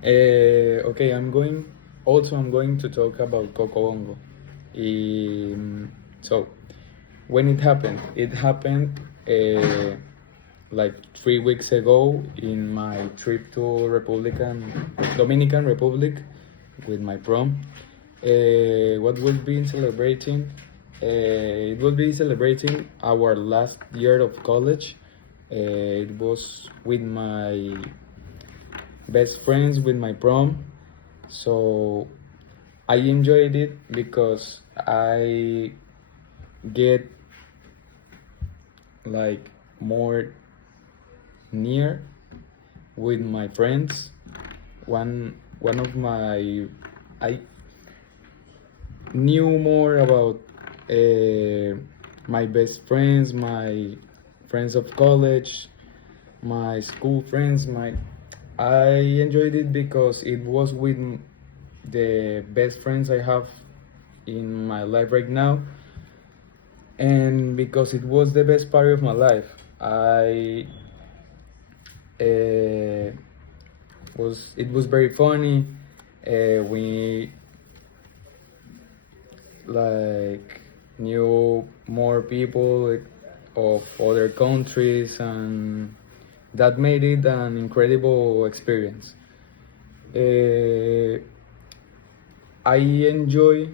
Okay, I'm going to talk about Cocobongo. So, when it happened like 3 weeks ago in my trip to Dominican Republic with my prom. What we'll be celebrating? It will be celebrating our last year of college. It was with my best friends, with my prom. So I enjoyed it because I get like more near with my friends. One of my I knew more about my best friends, my friends of college, my school friends. My I enjoyed it because it was with the best friends I have in my life right now, and because it was the best part of my life. I it was very funny. We like knew more people of other countries, and that made it an incredible experience. uh, I enjoy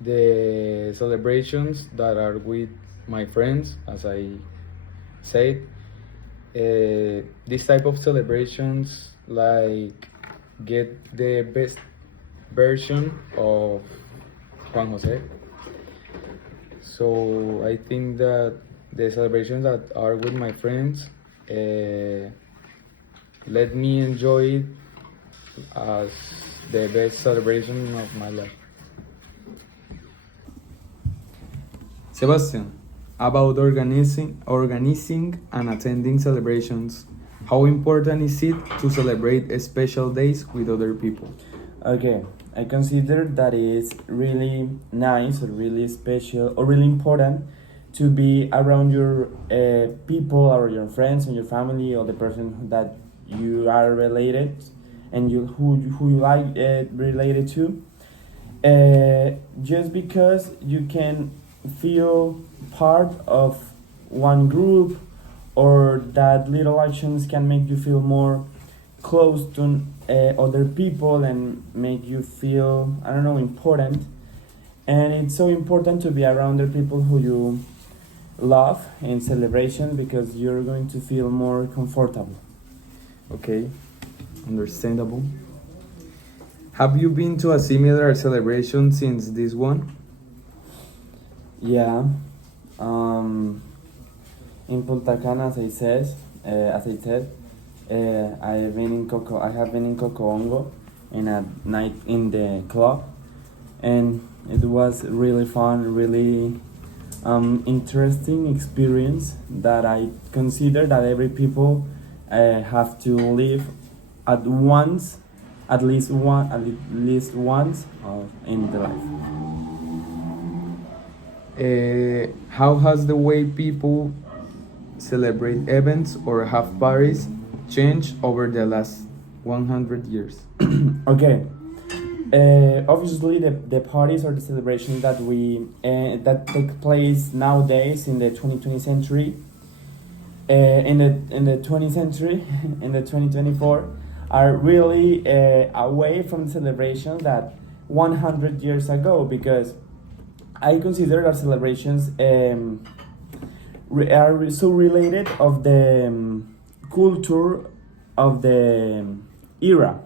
the celebrations that are with my friends, as I said. This type of celebrations like get the best version of Juan Jose. So I think that the celebrations that are with my friends let me enjoy it as the best celebration of my life. Sebastian, about organizing and attending celebrations, how important is it to celebrate special days with other people? Okay, I consider that it's really nice or really special or really important to be around your people or your friends and your family or the person that you are related and who you like related to. Just because you can feel part of one group or that little actions can make you feel more close to other people and make you feel, I don't know, important. And it's so important to be around the people who you love in celebration because you're going to feel more comfortable. Okay, understandable. Have you been to a similar celebration since this one? Yeah. Um, in Punta Cana, as I said, I have been in Cocoongo in a night in the club, and it was really fun, really interesting experience that I consider that every people have to live at once, at least once in their life. How has the way people celebrate events or have parties changed over the last 100 years? Okay. Obviously, the parties or the celebrations that take place nowadays in the 2020th century, in the 20th century, in the 2024, are really away from the celebrations that 100 years ago because I consider our celebrations are so related of the culture of the era.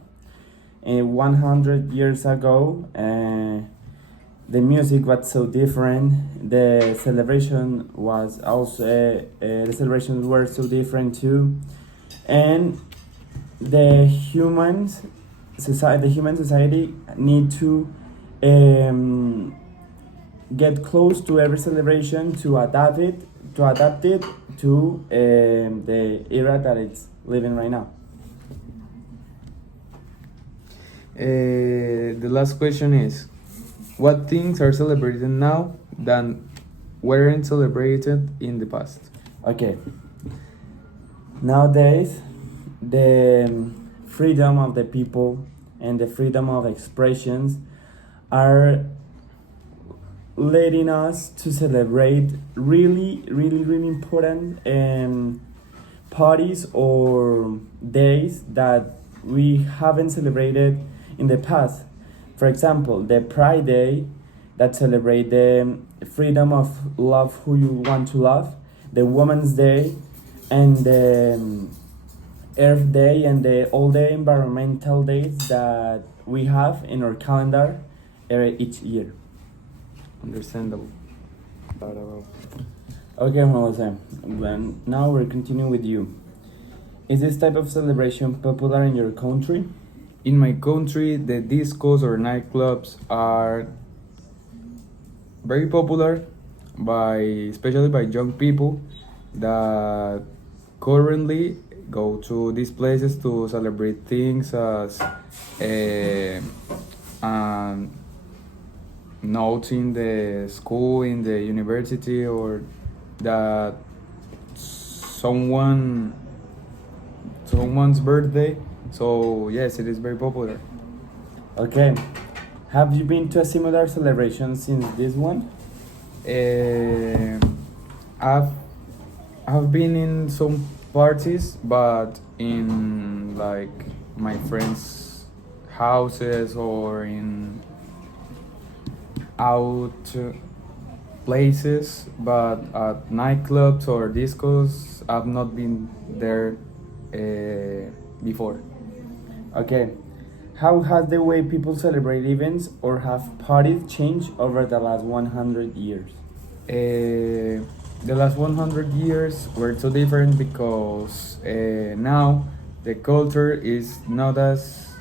100 years ago, the music was so different. The celebration was also the celebrations were so different too, and the human society need to um, get close to every celebration to adapt it to the era that it's living right now. The last question is, what things are celebrated now that weren't celebrated in the past? Okay. Nowadays, the freedom of the people and the freedom of expressions are letting us to celebrate really important parties or days that we haven't celebrated in the past. For example, the Pride Day that celebrate the freedom of love who you want to love, the Women's Day, and the Earth Day, and all the environmental days that we have in our calendar each year. Understandable. Okay, Jose. Then now we're continuing with you. Is this type of celebration popular in your country? In my country, the discos or nightclubs are very popular especially by young people that currently go to these places to celebrate things as notes in the school, in the university, or that someone's birthday. So yes, it is very popular. Okay. Have you been to a similar celebration since this one? Uh, I've been in some parties, but in like my friends' houses or in out places, but at nightclubs or discos, I've not been there before. Okay. How has the way people celebrate events or have parties changed over the last 100 years? The last 100 years were so different because now the culture is not as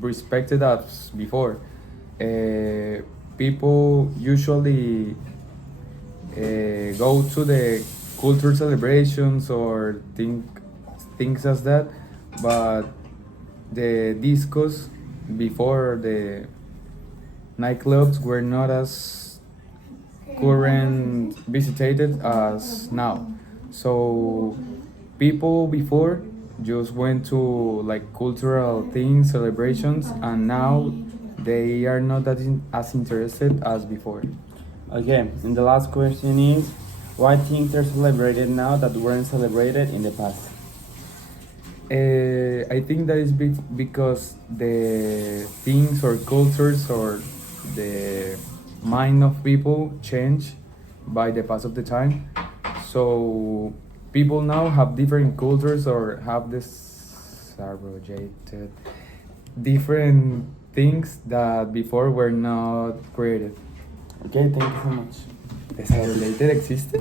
respected as before. People usually go to the culture celebrations or things as that, but the discos before the nightclubs were not as current visited as now. So people before just went to like cultural things, celebrations, and now they are not as interested as before. Okay, and the last question is why things are celebrated now that weren't celebrated in the past? I think that is because the things or cultures or the mind of people change by the pass of the time. So people now have different cultures or have this arrogated different things that before were not created. Okay, thank you so much. ¿Desarrollated existe?